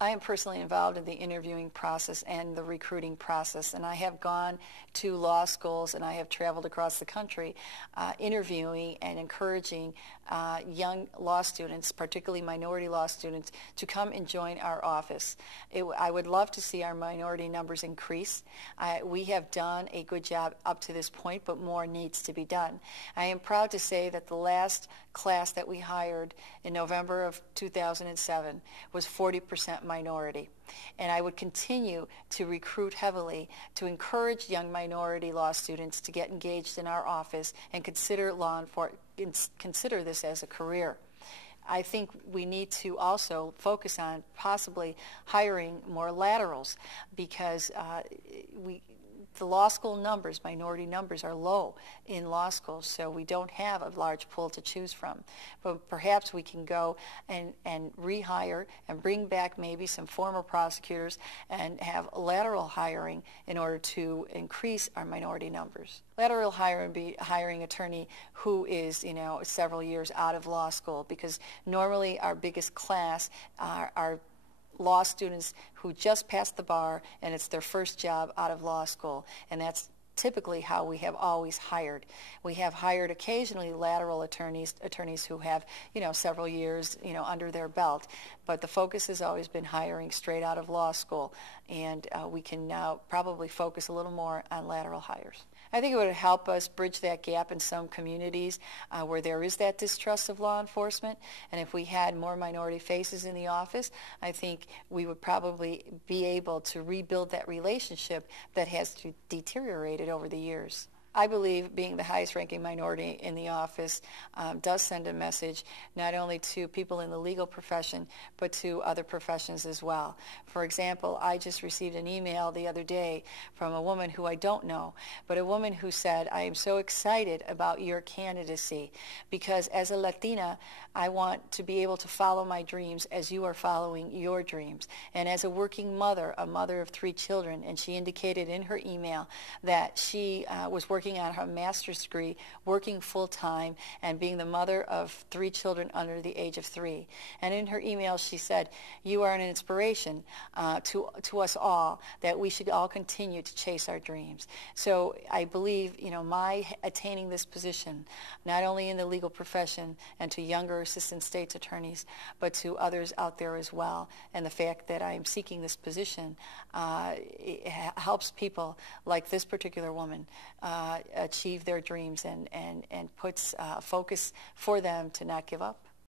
I am personally involved in the interviewing process and the recruiting process, and I have gone to law schools and I have traveled across the country interviewing and encouraging young law students, particularly minority law students, to come and join our office. I would love to see our minority numbers increase. We have done a good job up to this point, but more needs to be done. I am proud to say that the last class that we hired in November of 2007 was 40% minority. And I would continue to recruit heavily to encourage young minority law students to get engaged in our office and consider consider this as a career. I think we need to also focus on possibly hiring more laterals because the law school numbers, minority numbers, are low in law schools, so we don't have a large pool to choose from. But perhaps we can go and rehire and bring back maybe some former prosecutors and have lateral hiring in order to increase our minority numbers. Lateral hiring would be hiring attorney who is, several years out of law school, because normally our biggest class are law students who just passed the bar and it's their first job out of law school, and that's typically how we have always hired. We have hired occasionally lateral attorneys who have, several years, under their belt, but the focus has always been hiring straight out of law school, and we can now probably focus a little more on lateral hires. I think it would help us bridge that gap in some communities where there is that distrust of law enforcement, and if we had more minority faces in the office, I think we would probably be able to rebuild that relationship that has deteriorated over the years. I believe being the highest ranking minority in the office does send a message not only to people in the legal profession but to other professions as well. For example, I just received an email the other day from a woman who I don't know, but a woman who said, "I am so excited about your candidacy because as a Latina, I want to be able to follow my dreams as you are following your dreams." And as a working mother, a mother of 3 children, and she indicated in her email that she was working on her master's degree, working full-time, and being the mother of 3 children under the age of 3. And in her email she said, "You are an inspiration to us all, that we should all continue to chase our dreams." So I believe, my attaining this position, not only in the legal profession and to younger assistant state's attorneys, but to others out there as well, and the fact that I am seeking this position it helps people like this particular woman achieve their dreams and puts focus for them to not give up.